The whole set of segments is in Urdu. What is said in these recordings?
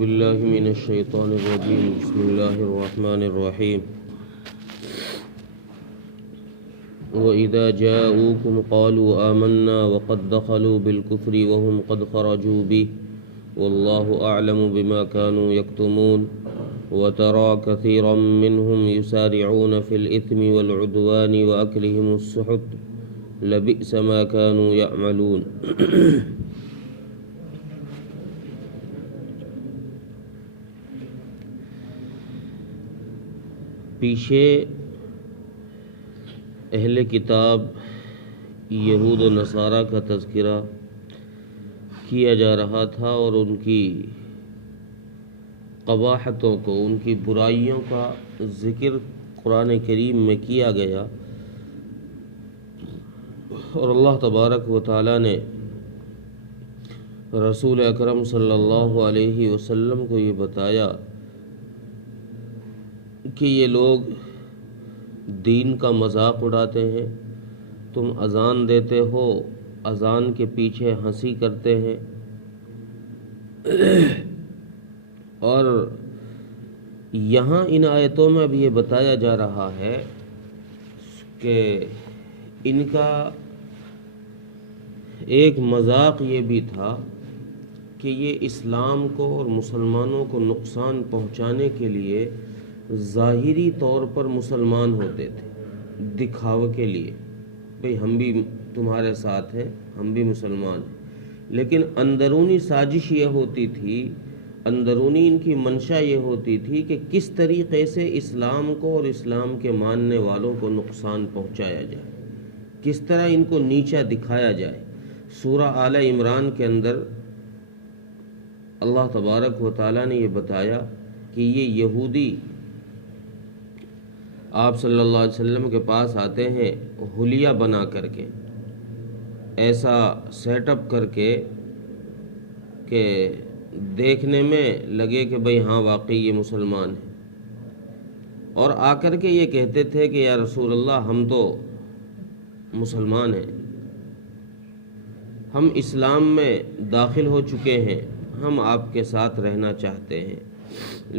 بالله من الشيطان الرجيم. بسم الله الرحمن الرحيم. وإذا جاءوكم قالوا آمنا وقد دخلوا بالكفر وهم قد خرجوا به والله أعلم بما كانوا يكتمون وترى كثيرا منهم يسارعون في الإثم والعدوان وأكلهم السحت لبئس ما كانوا يعملون. پیچھے اہل کتاب یہود و نصارہ کا تذکرہ کیا جا رہا تھا اور ان کی قباحتوں کو، ان کی برائیوں کا ذکر قرآن کریم میں کیا گیا، اور اللہ تبارک و تعالی نے رسول اکرم صلی اللہ علیہ وسلم کو یہ بتایا کہ یہ لوگ دین کا مذاق اڑاتے ہیں، تم اذان دیتے ہو، اذان کے پیچھے ہنسی کرتے ہیں، اور یہاں ان آیتوں میں اب یہ بتایا جا رہا ہے کہ ان کا ایک مذاق یہ بھی تھا کہ یہ اسلام کو اور مسلمانوں کو نقصان پہنچانے کے لیے ظاہری طور پر مسلمان ہوتے تھے، دکھاوے کے لیے، بھئی ہم بھی تمہارے ساتھ ہیں، ہم بھی مسلمان ہیں، لیکن اندرونی سازش یہ ہوتی تھی، اندرونی ان کی منشا یہ ہوتی تھی کہ کس طریقے سے اسلام کو اور اسلام کے ماننے والوں کو نقصان پہنچایا جائے، کس طرح ان کو نیچا دکھایا جائے۔ سورہ آل عمران کے اندر اللہ تبارک و تعالیٰ نے یہ بتایا کہ یہ یہودی آپ صلی اللہ علیہ وسلم کے پاس آتے ہیں حلیہ بنا کر کے، ایسا سیٹ اپ کر کے کہ دیکھنے میں لگے کہ بھئی ہاں واقعی یہ مسلمان ہیں، اور آ کر کے یہ کہتے تھے کہ یا رسول اللہ ہم تو مسلمان ہیں، ہم اسلام میں داخل ہو چکے ہیں، ہم آپ کے ساتھ رہنا چاہتے ہیں،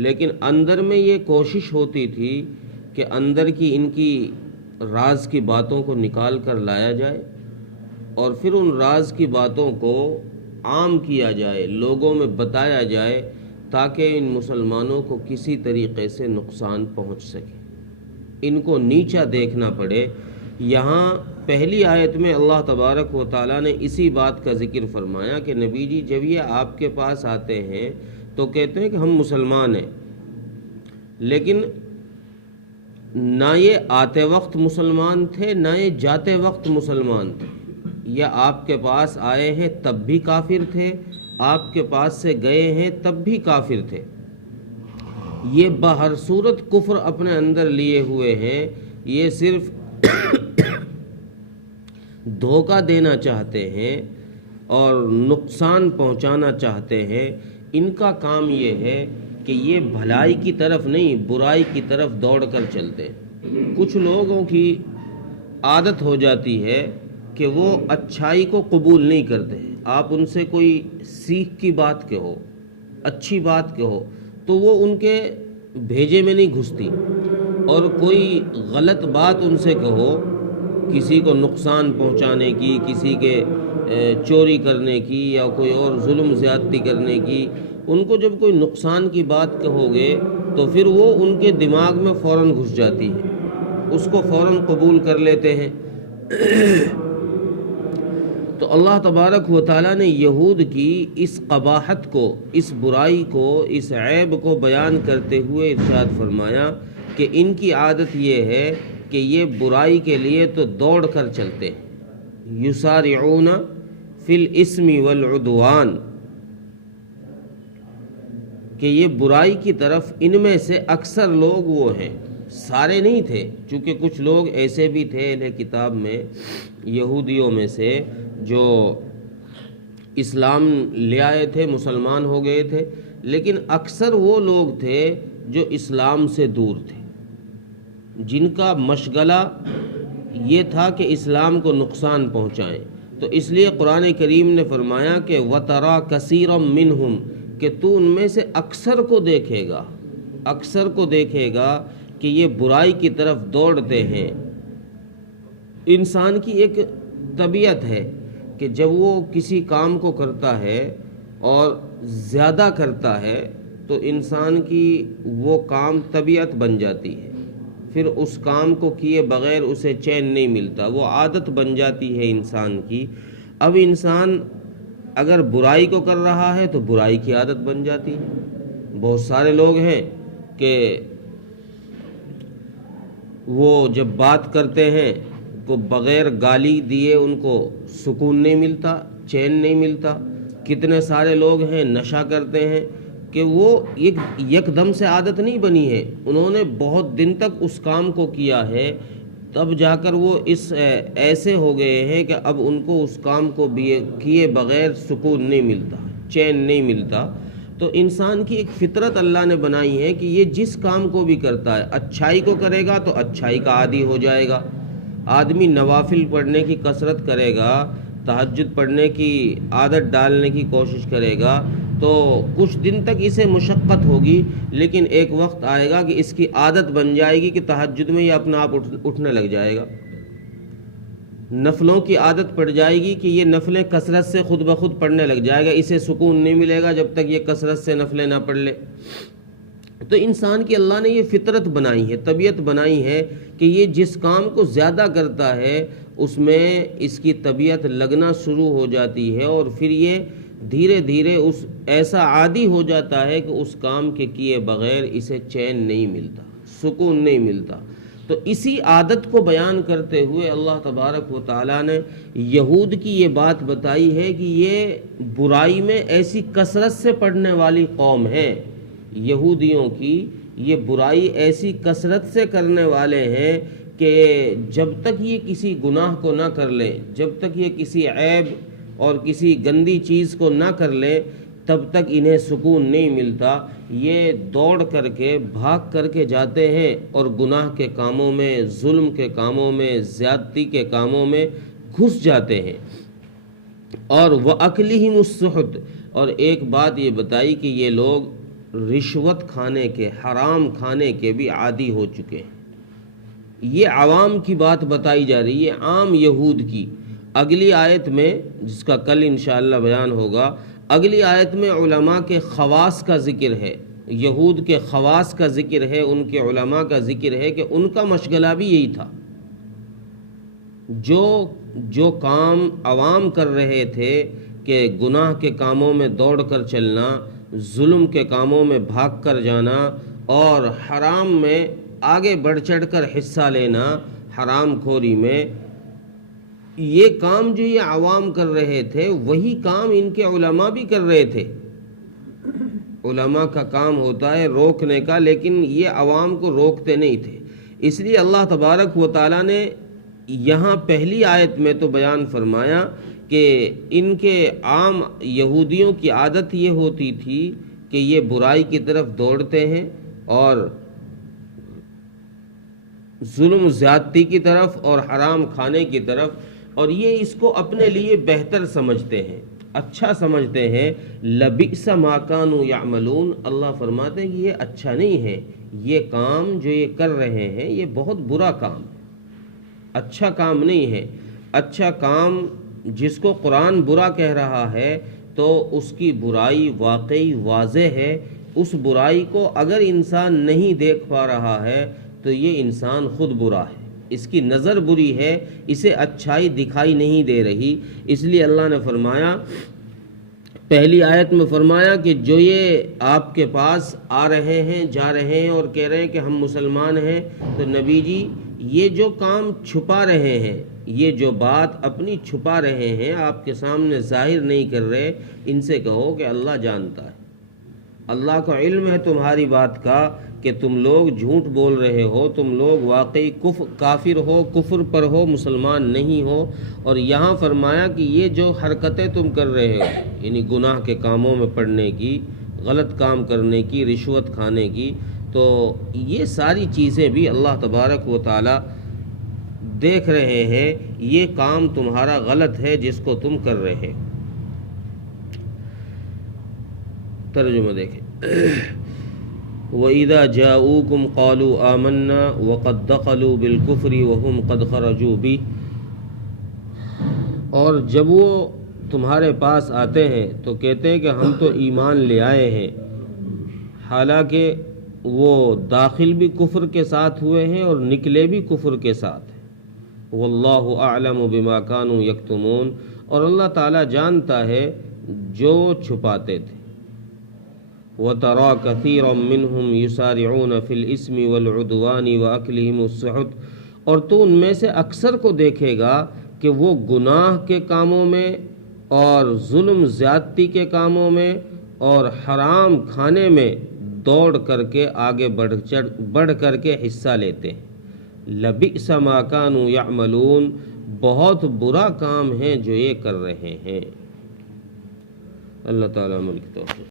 لیکن اندر میں یہ کوشش ہوتی تھی کہ اندر کی ان کی راز کی باتوں کو نکال کر لایا جائے اور پھر ان راز کی باتوں کو عام کیا جائے، لوگوں میں بتایا جائے تاکہ ان مسلمانوں کو کسی طریقے سے نقصان پہنچ سکے، ان کو نیچا دیکھنا پڑے۔ یہاں پہلی آیت میں اللہ تبارک و تعالیٰ نے اسی بات کا ذکر فرمایا کہ نبی جی جب یہ آپ کے پاس آتے ہیں تو کہتے ہیں کہ ہم مسلمان ہیں، لیکن نہ یہ آتے وقت مسلمان تھے نہ یہ جاتے وقت مسلمان تھے، یا آپ کے پاس آئے ہیں تب بھی کافر تھے، آپ کے پاس سے گئے ہیں تب بھی کافر تھے، یہ بہر صورت کفر اپنے اندر لیے ہوئے ہیں، یہ صرف دھوکہ دینا چاہتے ہیں اور نقصان پہنچانا چاہتے ہیں۔ ان کا کام یہ ہے کہ یہ بھلائی کی طرف نہیں برائی کی طرف دوڑ کر چلتے ہیں۔ کچھ لوگوں کی عادت ہو جاتی ہے کہ وہ اچھائی کو قبول نہیں کرتے ہیں، آپ ان سے کوئی سیکھ کی بات کہو، اچھی بات کہو تو وہ ان کے بھیجے میں نہیں گھستی، اور کوئی غلط بات ان سے کہو، کسی کو نقصان پہنچانے کی، کسی کے چوری کرنے کی یا کوئی اور ظلم زیادتی کرنے کی، ان کو جب کوئی نقصان کی بات کہو گے تو پھر وہ ان کے دماغ میں فوراً گھس جاتی ہے، اس کو فوراً قبول کر لیتے ہیں۔ تو اللہ تبارک و تعالیٰ نے یہود کی اس قباحت کو، اس برائی کو، اس عیب کو بیان کرتے ہوئے ارشاد فرمایا کہ ان کی عادت یہ ہے کہ یہ برائی کے لیے تو دوڑ کر چلتے ہیں، یسارعون فی الاسم والعدوان، کہ یہ برائی کی طرف ان میں سے اکثر لوگ وہ ہیں، سارے نہیں تھے، چونکہ کچھ لوگ ایسے بھی تھے اہل کتاب میں، یہودیوں میں سے جو اسلام لے آئے تھے، مسلمان ہو گئے تھے، لیکن اکثر وہ لوگ تھے جو اسلام سے دور تھے، جن کا مشغلہ یہ تھا کہ اسلام کو نقصان پہنچائیں۔ تو اس لیے قرآن کریم نے فرمایا کہ وَتَرَى كَثِيرًا مِّنْهُمْ، کہ تو ان میں سے اکثر کو دیکھے گا کہ یہ برائی کی طرف دوڑتے ہیں۔ انسان کی ایک طبیعت ہے کہ جب وہ کسی کام کو کرتا ہے اور زیادہ کرتا ہے تو انسان کی وہ کام طبیعت بن جاتی ہے، پھر اس کام کو کیے بغیر اسے چین نہیں ملتا، وہ عادت بن جاتی ہے انسان کی۔ اب انسان اگر برائی کو کر رہا ہے تو برائی کی عادت بن جاتی ہے۔ بہت سارے لوگ ہیں کہ وہ جب بات کرتے ہیں تو بغیر گالی دیے ان کو سکون نہیں ملتا، چین نہیں ملتا۔ کتنے سارے لوگ ہیں نشہ کرتے ہیں کہ وہ یک دم سے عادت نہیں بنی ہے، انہوں نے بہت دن تک اس کام کو کیا ہے، تب جا کر وہ ایسے ہو گئے ہیں کہ اب ان کو اس کام کو کیے بغیر سکون نہیں ملتا، چین نہیں ملتا۔ تو انسان کی ایک فطرت اللہ نے بنائی ہے کہ یہ جس کام کو بھی کرتا ہے، اچھائی کو کرے گا تو اچھائی کا عادی ہو جائے گا۔ آدمی نوافل پڑھنے کی کثرت کرے گا، تہجد پڑھنے کی عادت ڈالنے کی کوشش کرے گا تو کچھ دن تک اسے مشقت ہوگی، لیکن ایک وقت آئے گا کہ اس کی عادت بن جائے گی کہ تہجد میں یہ اپنا آپ اٹھنے لگ جائے گا۔ نفلوں کی عادت پڑ جائے گی کہ یہ نفلیں کثرت سے خود بخود پڑھنے لگ جائے گا، اسے سکون نہیں ملے گا جب تک یہ کثرت سے نفلیں نہ پڑھ لے۔ تو انسان کی اللہ نے یہ فطرت بنائی ہے، طبیعت بنائی ہے کہ یہ جس کام کو زیادہ کرتا ہے اس میں اس کی طبیعت لگنا شروع ہو جاتی ہے، اور پھر یہ دھیرے دھیرے ایسا عادی ہو جاتا ہے کہ اس کام کے کیے بغیر اسے چین نہیں ملتا، سکون نہیں ملتا۔ تو اسی عادت کو بیان کرتے ہوئے اللہ تبارک و تعالیٰ نے یہود کی یہ بات بتائی ہے کہ یہ برائی میں ایسی کثرت سے پڑنے والی قوم ہے، یہودیوں کی یہ برائی ایسی کثرت سے کرنے والے ہیں کہ جب تک یہ کسی گناہ کو نہ کر لیں، جب تک یہ کسی عیب اور کسی گندی چیز کو نہ کر لیں تب تک انہیں سکون نہیں ملتا۔ یہ دوڑ کر کے بھاگ کر کے جاتے ہیں اور گناہ کے کاموں میں، ظلم کے کاموں میں، زیادتی کے کاموں میں گھس جاتے ہیں۔ اور وَأَكْلِهِمُ السُّحْتِ، اور ایک بات یہ بتائی کہ یہ لوگ رشوت کھانے کے، حرام کھانے کے بھی عادی ہو چکے ہیں۔ یہ عوام کی بات بتائی جا رہی ہے، عام یہود کی۔ اگلی آیت میں، جس کا کل انشاءاللہ بیان ہوگا، اگلی آیت میں علماء کے خواص کا ذکر ہے، یہود کے خواص کا ذکر ہے، ان کے علماء کا ذکر ہے کہ ان کا مشغلہ بھی یہی تھا۔ جو کام عوام کر رہے تھے کہ گناہ کے کاموں میں دوڑ کر چلنا، ظلم کے کاموں میں بھاگ کر جانا اور حرام میں آگے بڑھ چڑھ کر حصہ لینا، حرام خوری میں، یہ کام جو یہ عوام کر رہے تھے وہی کام ان کے علماء بھی کر رہے تھے۔ علماء کا کام ہوتا ہے روکنے کا، لیکن یہ عوام کو روکتے نہیں تھے۔ اس لیے اللہ تبارک و تعالیٰ نے یہاں پہلی آیت میں تو بیان فرمایا کہ ان کے عام یہودیوں کی عادت یہ ہوتی تھی کہ یہ برائی کی طرف دوڑتے ہیں اور ظلم زیادتی کی طرف اور حرام کھانے کی طرف، اور یہ اس کو اپنے لیے بہتر سمجھتے ہیں، اچھا سمجھتے ہیں۔ لبئس ما کانوا یعملون، اللہ فرماتے ہیں کہ یہ اچھا نہیں ہے، یہ کام جو یہ کر رہے ہیں یہ بہت برا کام ہے، اچھا کام نہیں ہے۔ اچھا کام جس کو قرآن برا کہہ رہا ہے تو اس کی برائی واقعی واضح ہے۔ اس برائی کو اگر انسان نہیں دیکھ پا رہا ہے تو یہ انسان خود برا ہے، اس کی نظر بری ہے، اسے اچھائی دکھائی نہیں دے رہی۔ اس لیے اللہ نے فرمایا، پہلی آیت میں فرمایا کہ جو یہ آپ کے پاس آ رہے ہیں، جا رہے ہیں اور کہہ رہے ہیں کہ ہم مسلمان ہیں، تو نبی جی یہ جو کام چھپا رہے ہیں، یہ جو بات اپنی چھپا رہے ہیں، آپ کے سامنے ظاہر نہیں کر رہے، ان سے کہو کہ اللہ جانتا ہے، اللہ کا علم ہے تمہاری بات کا کہ تم لوگ جھوٹ بول رہے ہو، تم لوگ واقعی کافر ہو، کفر پر ہو، مسلمان نہیں ہو۔ اور یہاں فرمایا کہ یہ جو حرکتیں تم کر رہے ہو، یعنی گناہ کے کاموں میں پڑنے کی، غلط کام کرنے کی، رشوت کھانے کی، تو یہ ساری چیزیں بھی اللہ تبارک و تعالی دیکھ رہے ہیں، یہ کام تمہارا غلط ہے جس کو تم کر رہے۔ ترجمہ دیکھیں وَإِذَا جَاءُوكُمْ قَالُوا آمَنَّا وَقَدْ دَخَلُوا بِالْكُفْرِ وَهُمْ قَدْ خَرَجُوا بِهِ، اور جب وہ تمہارے پاس آتے ہیں تو کہتے ہیں کہ ہم تو ایمان لے آئے ہیں، حالانکہ وہ داخل بھی کفر کے ساتھ ہوئے ہیں اور نکلے بھی کفر کے ساتھ ہیں۔ واللہ اعلم بما كانوا یکتمون، اور اللہ تعالیٰ جانتا ہے جو چھپاتے تھے۔ وَتَرَى كَثِيرًا مِّنْهُمْ يُسَارِعُونَ فِي الْإِثْمِ وَالْعُدْوَانِ وَأَكْلِهِمُ السُّحْتَ، اور تو ان میں سے اکثر کو دیکھے گا کہ وہ گناہ کے کاموں میں اور ظلم زیادتی کے کاموں میں اور حرام کھانے میں دوڑ کر کے آگے بڑھ کر کے حصہ لیتے ہیں۔ لَبِئْسَ مَا كَانُوا يَعْمَلُونَ، بہت برا کام ہے جو یہ کر رہے ہیں۔ اللہ تعالیٰ ملک توفیق۔